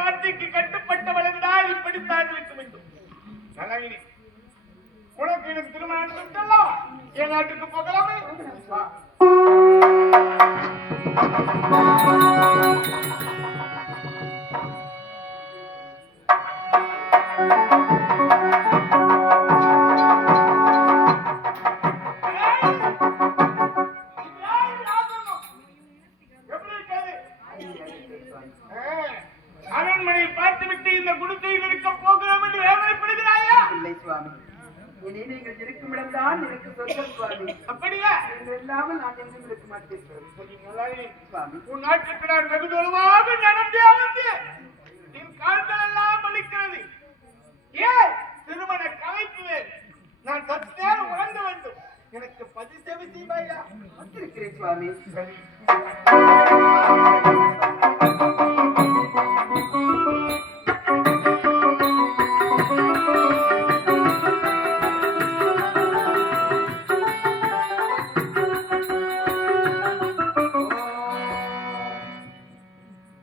வார்த்தைக்கு கட்டுப்பட்டவள் என்றால் இப்படித்தான் இருக்க வேண்டும். நலகிரி, உனக்கு எனக்கு திருமணம் சென்றல்லவா என் நாட்டுக்கு போகலாமே. அரண்மனை பார்த்துவிட்டு இந்த குடிசையில் இருக்க போகிறோம் என்று வேதனைப்படுகிறாயா? இல்லை சுவாமி, இனி நீங்கள் இருக்கும் இடம்தான் எனக்கு சொந்தம் சுவாமி. அப்படியா? இல்லாமல் நான் எங்கும் இருக்க மாட்டேன் சுவாமி. உன் நாட்டுக்கு நான் வெகு தொழுவாக நடந்தே வந்து என் கால்கள் எல்லாம் வலிக்கிறது. ஏன் திருமண கலைப்பு நான் சற்று நேரம் உணர்ந்து வேண்டும். எனக்கு பதிசேவை செய்வாயா? வந்திருக்கிறேன் சுவாமி.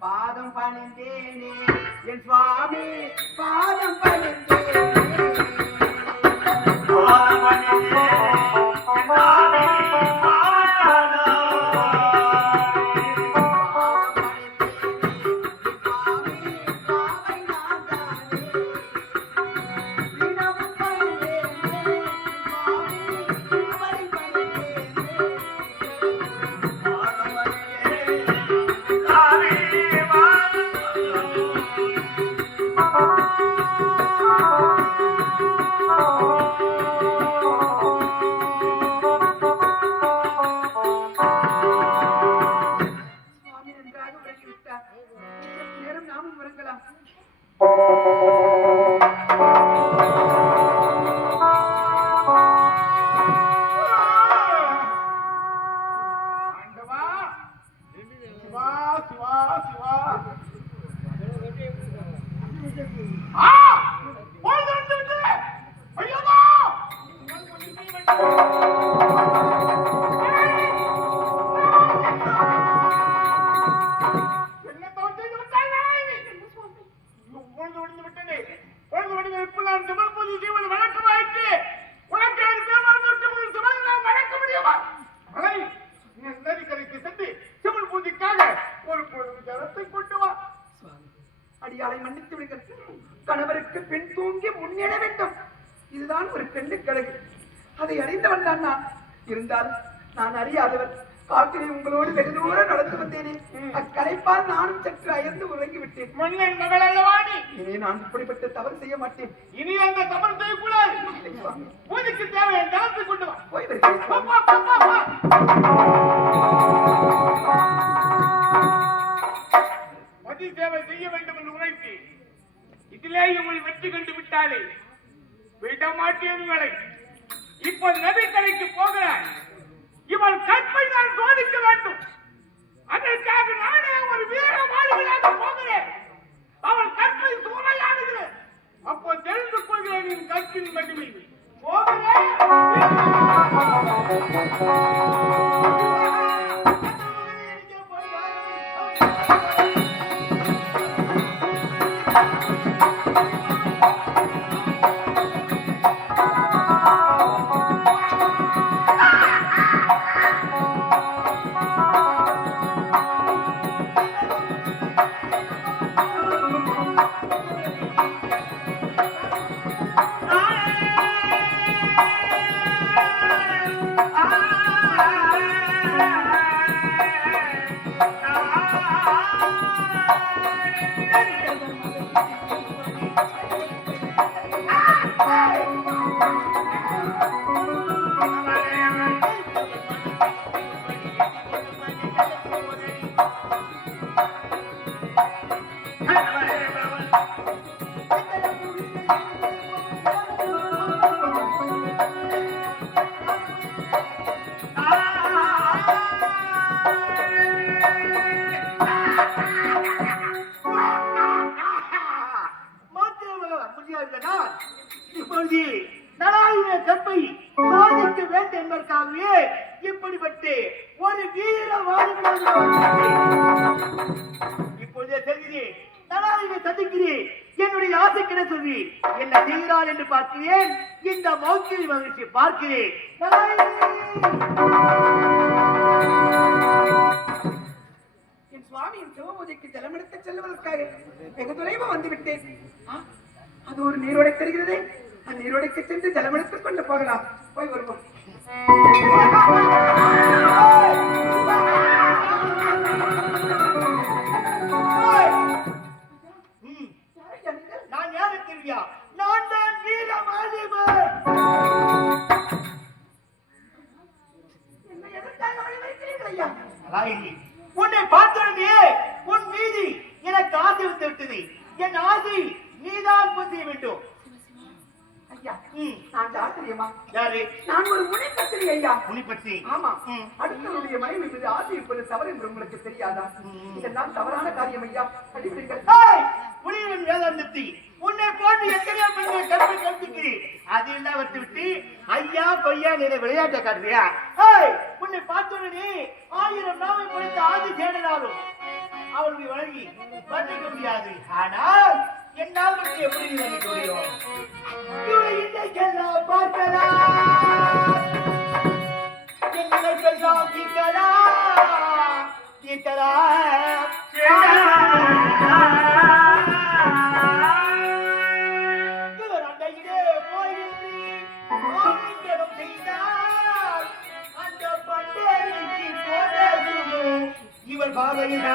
பாதம் பணிந்தேனே என் சுவாமி, பாதம் பணிந்தேனே. நேரம் நாமும் வரங்கலாம். அடியாளை மன்னித்து விடுங்கள். கணவருக்கு பெண் தூங்கி முன்னேற வேண்டும். இதுதான் ஒரு பெண்ணுக்கு அழகு. அதை அறிந்தவன் தான் நான். இருந்தாலும் நான் அறியாதவன். காட்டிலே உங்களோடு வெகு தூரம் நடந்து வந்தேனே. அக்கலைப்பால் நானும் சற்று அயர்ந்து உறங்கி விட்டேன். மன்னன் மகள் அல்லவாணி, இனி நான் இப்படிப்பட்ட தவறு செய்ய மாட்டேன். இனி அந்த தவறு செய்யக்கூடாது. பூஜைக்கு தேவையான ஜலத்தை கொண்டு வா. போய் வருகிறேன். மதி சேவை செய்ய வேண்டும் என்று உரைத்து இதிலே இவள் வெற்றி கண்டு விட்டாலே விட மாட்டேன்களை. இப்போது நதிக்கரைக்கு போகிறார். இவள் கற்பை நான் சோதிக்க வேண்டும். அதற்காக நானே ஒரு வீர வாழ்விலாக போகிறேன். அவள் கற்பை சூறையாடுகிறேன். அப்போ தெரிந்து கொள்கிறேன் என் கற்பின் மகிமை. போகிறேன். இப்படிப்பட்டு ஒரு வீர வாழ்வு இப்பொழுதே தெரிகிறேன். சந்திக்கிறேன். என்னுடைய ஆசை கிட சொல்லி என்ன செய்கிறாள் என்று பார்க்கிறேன். இந்த மௌக்கிரி மகிழ்ச்சி பார்க்கிறேன். என் சுவாமியின் சிவபூஜைக்கு ஜலமெடுத்து செல்வதற்காக வெகு தொலைவு வந்துவிட்டேன். அது ஒரு நீரோடை தெரிகிறது. அந்த நீரோடைக்கு சென்று ஜலமெடுத்துக் கொண்டு போகலாம். போய் வருவோம். நான் யாரு தெரியா? நான் தான் வீரமாதேவன். என்ன எதற்காக வழிமறிக்கிறீர்கள் ஐயா? உன்னை பார்த்தோடனே உன் மீது எனக்கு ஆசை வந்து விட்டது. என் ஆசை நீதான் புரிய வேண்டும். ஐயா, நான் ஆச்சரியமா? யாரு? நான் ஒரு முனிப்பத்திரி ஐயா. முனிப்பத்திரி? ஆமா. அடுத்தவருடைய மனைவி மீது ஆசை இருப்பது தவறு என்று உங்களுக்கு தெரியாதா? இதெல்லாம் தவறான காரியம் ஐயா. அடிவிடுங்கள். முனிவன் வேதாந்தத்தி உன்னை போன்று எத்தனையோ பெண்கள் கற்பை கற்பிக்கிறேன். அது எல்லாம் விட்டு விட்டு ஐயா கொய்யா நீங்க விளையாட்டை காட்டுறியா? உன்னை பார்த்தோடனே 1000 நாவை கொடுத்த ஆதி சேடனாலும் அவளுடைய வழங்கி வர்ணிக்க முடியாது. ஆனால் என்னால் மட்டும் எப்படி வர்ணிக்க முடியும்? இவளை இன்றைக்கெல்லாம் பார்க்கலாம், என்னைக்கெல்லாம் தீர்க்கலாம், தீர்க்கலாம். இவர் அண்டையிலே போயின்றி ஆலிங்கனம் செய்தால் அந்த பண்டேரிக்கு போதவும் இவர் பாவையில்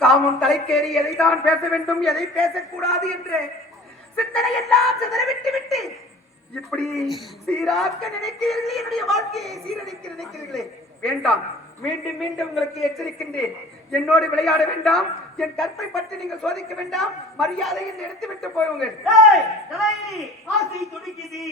காமம் தலைக்கேறி எதைதான் பேச வேண்டும் எதை பேசக்கூடாது என்று சிந்தனை எல்லாம் சிதறவிட்டு விட்டு இப்படி சீராக்க நினைக்கிறீர்களே, என்னுடைய வாழ்க்கையை சீரழிக்க நினைக்கிறீர்களே, வேண்டாம். மீண்டும் மீண்டும் உங்களுக்கு எச்சரிக்கின்றேன். என்னோடு விளையாட வேண்டாம். என் கற்பை பற்றி நீங்கள் சோதிக்க வேண்டாம். மரியாதை என்று எடுத்துவிட்டு போயுங்கள். ஆசை துடிக்குது.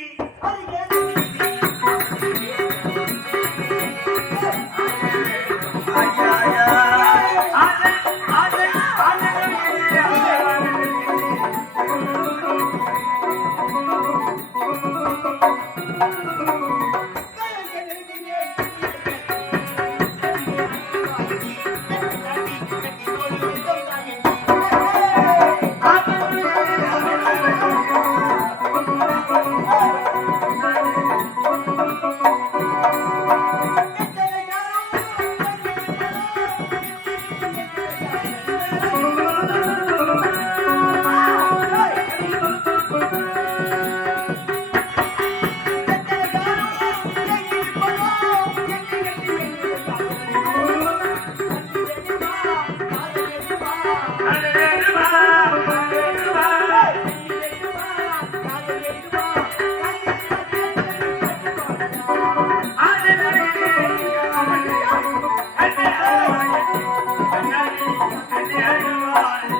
Hey!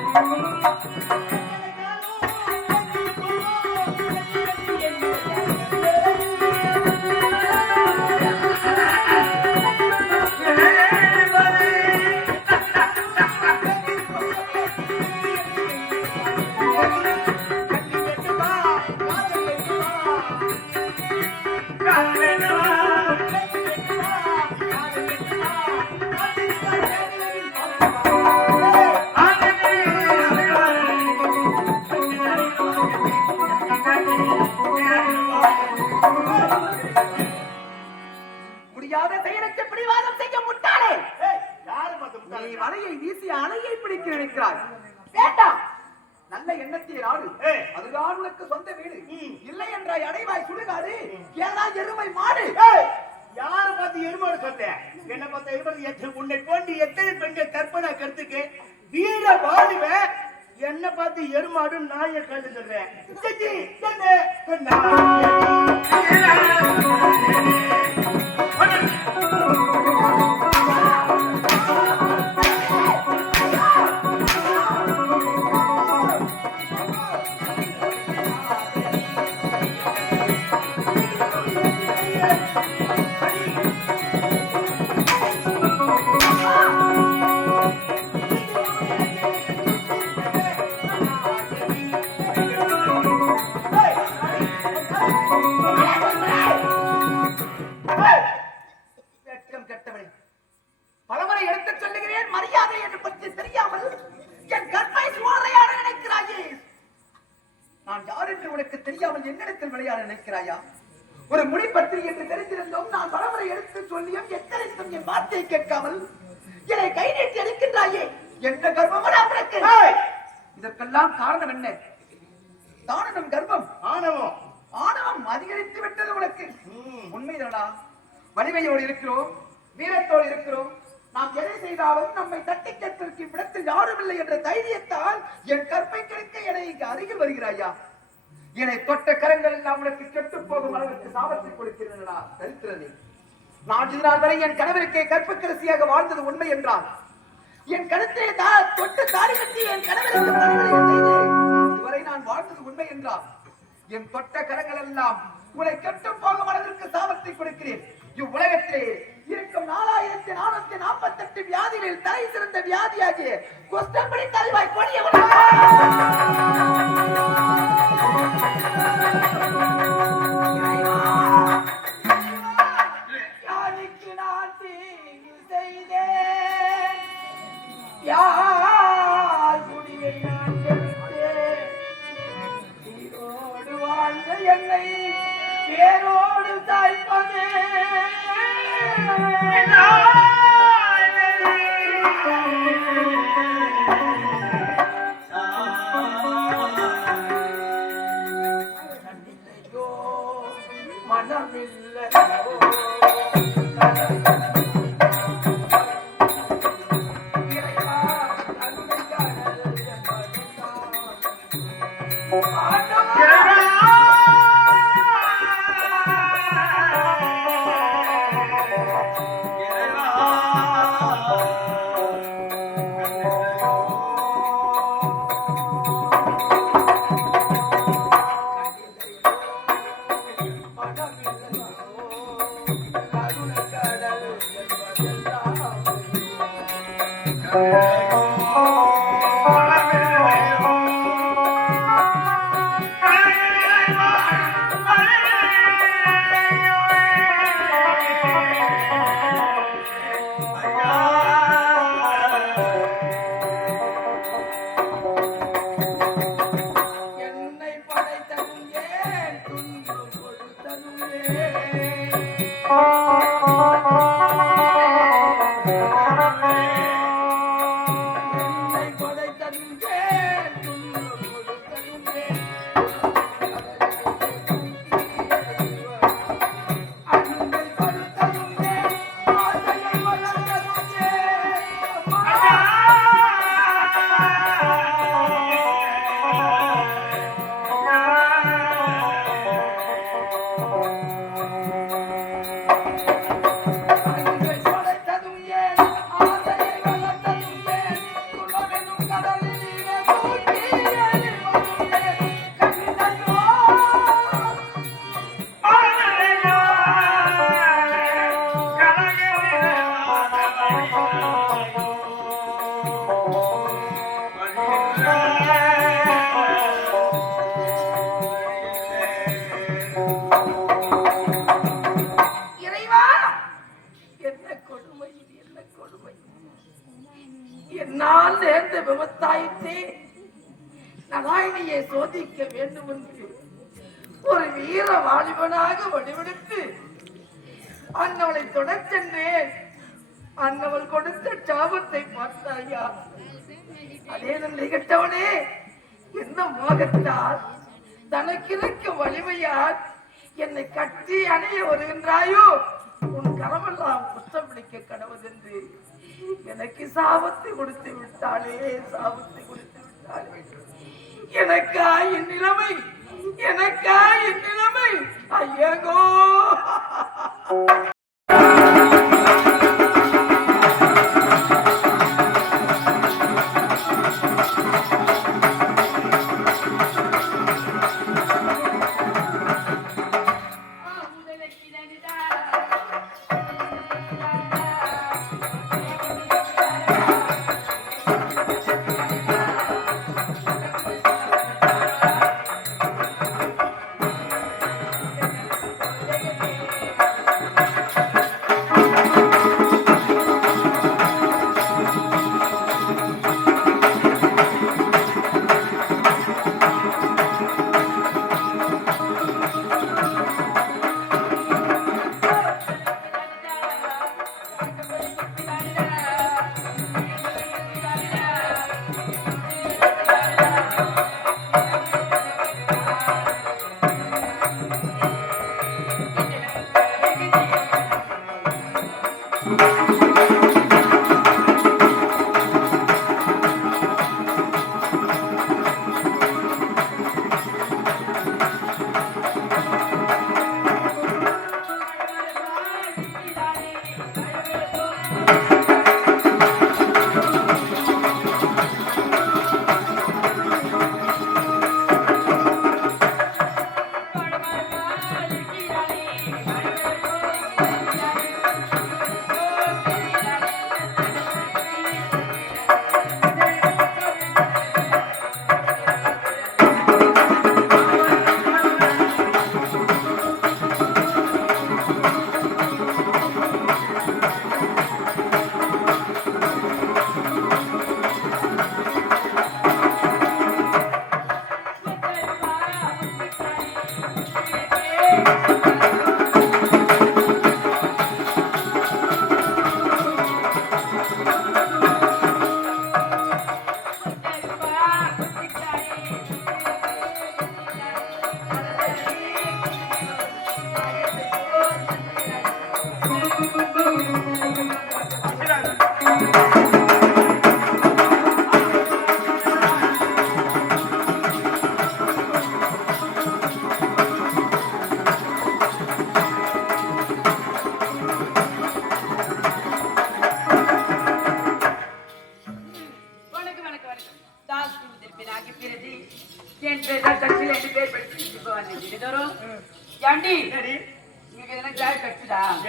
நினைக்கிறாய்? வேண்டாம், நல்ல எண்ணத்தை நாடு. ஏய். அதுதான் உனக்கு சொந்த வீடு. ம். இல்லை என்றாய் அடைவாய் சுடுகாடு. ஏதா எருமை மாடு. ஏய், யார பார்த்து எருமாடு சொன்னேன்? என்ன பார்த்த எருமாடு? உன்னை போன்று எத்தனை பெண்கள் கற்பனை கருத்துக்கு வீர வாலிப என்ன பார்த்து எருமாடு நாய கண்டு சொல்றேன். வெட்கம் கெட்டவனே, பலமுறை எடுத்துச் சொல்லுகிறேன், மரியாதை என்று பற்றி தெரியாமல் என் கற்பை சூறையாட நினைக்கிறாயே. நான் யார் என்று உனக்கு தெரியாமல் என்னிடத்தில் விளையாட நினைக்கிறாயா? ஒரு முடிப்பத்திரி என்று தெரிந்திருந்தோம். நான் பலமுறை எடுத்து சொல்லியும் எத்தனைக்கும் என் வார்த்தையை கேட்காமல் என்னை கை நீட்டி அடிக்கின்றாயே. எந்த கர்ப்பமடா உனக்கு? இதற்கெல்லாம் காரணம் என்ன? தானனம் கர்ப்பம், ஆணவம் ஆணவம் அதிகரித்து விட்டது உனக்கு. உண்மைதானா? வலிமையோடு இருக்கிறோம், வீரத்தோடு இருக்கிறோம். நாம் எதை செய்தாலும் நம்மை தட்டி கேட்பதற்கு இடத்தில் யாரும் இல்லை என்ற தைரியத்தால் என் கற்பை கிடைக்க என்னை இங்கு அருகில் வருகிறாயா? என்னை தொட்ட கரங்கள் எல்லாம் உனக்கு கெட்டு போகும் அளவிற்கு சாபத்தை கொடுக்கிறேனா? தரித்திரனே, நான் இது நாள் வரை என் கணவருக்கே கற்புக்கரசியாக வாழ்ந்தது உண்மை என்றால், என் கழுத்தை தொட்டு தாடி கட்டி என் கணவருக்கு பணிவிடை செய்து இதுவரை நான் வாழ்ந்தது உண்மை என்றால், என் தொட்ட கரங்கள் எல்லாம் உன்னை கெட்டு போகும் அளவிற்கு சாபத்தை கொடுக்கிறேன். இவ்வுலகத்திலே இருக்கும் 4448 வியாதிகளில் தலை சிறந்த வியாதியாகிய குஷ்டம்படி தலைவாய் கொடியவன். யாருக்கு நான் தீங்கு செய்தேன்? யார் முடிவை நான் கெடுத்தேன்? உயிரோடு வாழ்ந்த என்னை வேரோடு தாய்ப்பதே. மனமில்லையோ இறைவா, அன்பை கடல் என்னை படைத்ததும் ஏன், துன்பம் கொடுத்ததும் ஏன்? என்னை படைத்ததும் ஏன், துன்பம் கொடுத்ததும் ஏன்? அன்பை கொடுத்ததும் ஏன், ஆசையை வளர்த்ததும் ஏன்? அன்பை படைத்ததும் ஏன், ஆசையை வளர்த்ததும் ஏன்? துன்பமெனும் கடலிலே தூக்கி எறிவதும் ஏன்? கண்ணையோ இறைவா, என்ன கொடுமை இது, என்ன கொடுமை! என்னால் நேர்ந்த விபத்தாயிற்றே. நலாயினியை சோதிக்க வேண்டும் என்று ஒரு வீர வாலிபனாக வடிவெடுத்து அன்னவளை தொடர் சென்றேன். அன்னவள் கொடுத்த சாபத்தை பார்த்தாயா? அதே நன்றி கெட்டவனே, என்ன மோகத்தால் தனக்கிருக்க வலிமையால் என்னை கட்டி அணைய வருகின்றாயோ? உன் கரமெல்லாம் குற்றம் பிடிக்க கடவுதென்று எனக்கு சாபத்தை கொடுத்து விட்டாளே, சாபத்தை கொடுத்து விட்டாளே. எனக்கா என் நிலைமை, எனக்கா என் நிலைமை, ஐயகோ.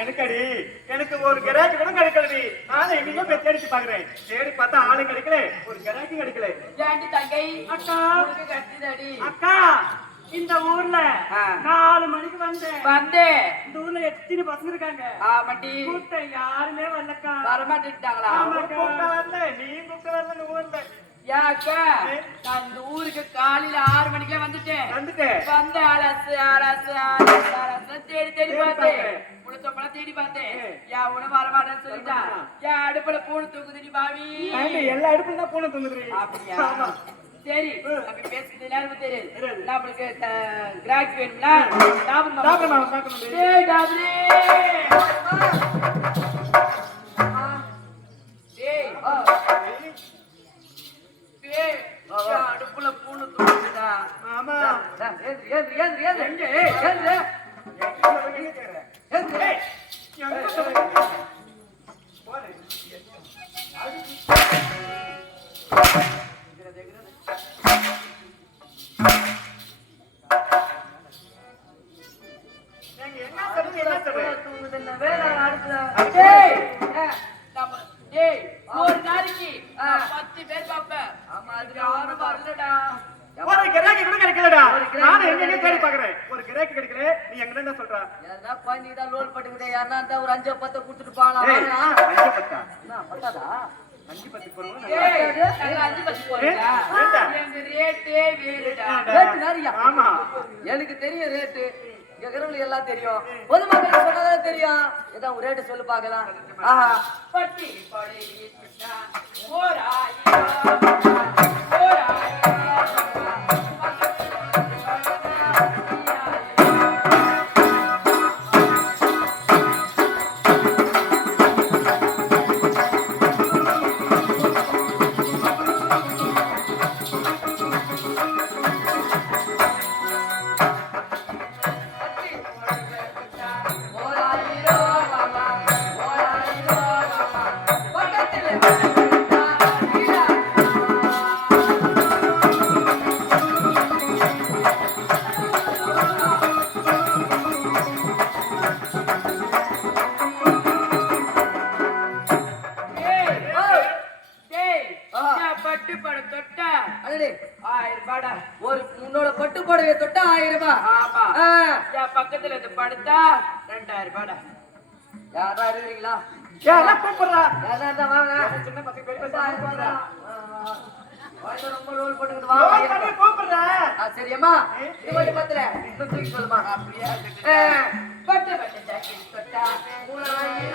எனக்கடி எனக்கு ஒரு கிராக்கி கூட கிடைக்கலடி. நானும் எங்கேயோ போய் தேடி பாக்குறேன். தேடி பார்த்தா ஆளும் கிடைக்கல, ஒரு கிராக்கி கிடைக்கல. ஏண்டி தங்கை அக்கா கட்டுதடி அக்கா, இந்த ஊர்ல 4 மணிக்கு வந்தேன். இந்த ஊர்ல எத்தனை பசங்க இருக்காங்க. ஆமாட்டி கூட்டம் யாருமே வரலக்கா. வரமாட்டேன்ட்டாங்களா? கூட்டம் வரல, நீ கூட்டம் வரல. இந்த ஊர்ல யாக்கா நான் இந்த ஊருக்கு காலையில 6 மணிக்கே வந்துட்டேன். வந்து அலசு அலசு அலசு அலசு தேடி தேடி பார்த்தேன். முழுத்தப்பழ தேடி பார்த்தேன். யா உணவு வரமாட்டேன்னு சொல்லிட்டா. யா அடுப்புல பூனை தூக்குதுடி பாவி. எல்லா அடுப்புல தான் பூனை தூங்குது. அப்படியா? சரி, நம்ம பேசுறது எல்லாருமே தெரியுது. நம்மளுக்கு கிராக் வேணும்னா அடுப்புல பூனை தூக்குதுடா. ஆமா ஒரு நாளைக்கு 10 பேர் பாப்பேன். ஆமா அது யாரும் வரலடா. ஒரு கிராக்கி கூட கிடைக்கலடா. நானும் எங்க தேடி பாக்குறேன், ஒரு கிராக்கி கிடைக்கல. நீ எங்க என்ன சொல்ற? ஏதா பண்ணிட்டா லோல் பட்டுக்கிட்டே யாரா இருந்தா ஒரு 5 10 கொடுத்துட்டு போலாம். 5 10 என்ன பத்தாதா? 5 10 போறோம். ஏய் நாங்க 5 10 போறோம்டா. எங்க ரேட்டே வேறடா. ரேட் வேறயா? ஆமா எனக்கு தெரியும் ரேட். கேக்குறவங்களுக்கு எல்லாம் தெரியும். பொதுமக்களுக்கு சொன்னதான் தெரியும். ஏதாவது ஒரு ரேட்டு சொல்லு பார்க்கலாம். ஆஹா. பட்டி படை ஓராயிரம் பட்டு பட தொட்ட அடடே 1000 ரூபாடா. ஒரு உன்னோட பட்டு புடவையை தொட்டா 1000 ரூபாய். ஆமா. ஆ. என் பக்கத்துல இருந்து படுத்தா 2000 ரூபாடா. யாரா இருக்கிறீங்களா? யாரா கூப்பிடுறா? யாரா இருந்தா வாங்க. சின்ன பசங்க பெரிய 1000 ரூபாய் பசங்க. தான். வாய்ஸ் ரொம்ப ரோல் பண்ணுங்க ஓ, வாங்க. தம்பி கூப்பிடுறா? சரியம்மா இது மட்டும் பத்தல இன்னும் தூக்கி சொல்லுமா. அப்படியா? ஆ. பட்டு பட்டு ஜாக்கெட் தொட்டா 3000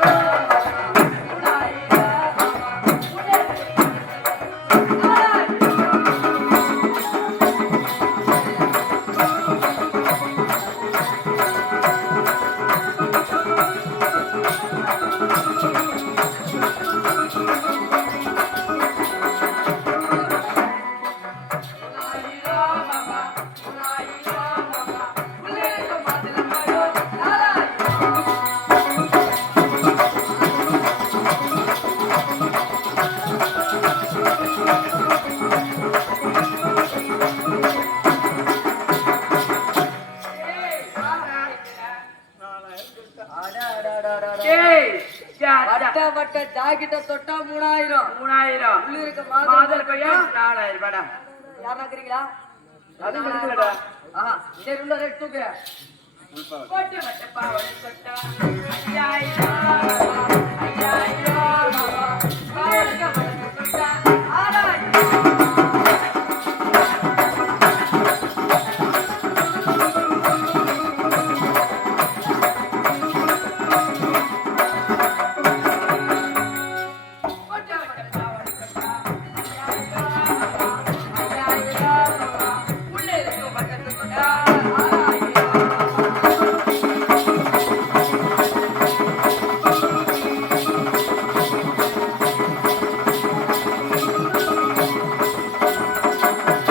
வட்ட வட்ட ஜாக்கெட்ட தொட்டா 3000. 3000. உள்ள இருக்க மாதல் மாதல் பையா 4000 ரூபாடா. யாரா இருக்கிறீங்களா? அது கொடுக்கலடா. ஆஹா சரி உள்ள ரேட் தூக்கு. பட்டு பட்டு பாவாடை தொட்டா 5000. 5000. பாவாடை தொட்டா 6000. பட்டு பட்டு பாவாடை தொட்டா 5000. உள்ளே இருக்க பட்டத்தை தொட்டா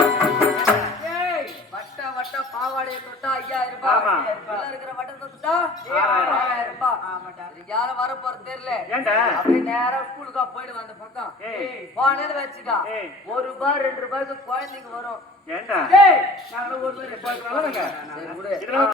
6000. வட்ட வட்ட பாவாடையை தொட்டா 5000 ரூபாய். ஆமா. உள்ள இருக்கிற வட்டத்தை தொட்டா 6000 ரூபாய். இதுக்கு யாரும் வர போறது தெரியல. ஏன்டா? அப்படியே நேரா ஸ்கூலுக்கா போயிடுங்க அந்த பக்கம். ஏய். போனேன்னு வச்சுக்கா ஏய். 1 ரூபாய் 2 ரூபாய்க்கு குழந்தைங்க வரும். ஏன்டா? ஏய் நாங்க ஒரு இப்ப இதெல்லாம் சரி விடு. இதெல்லாம்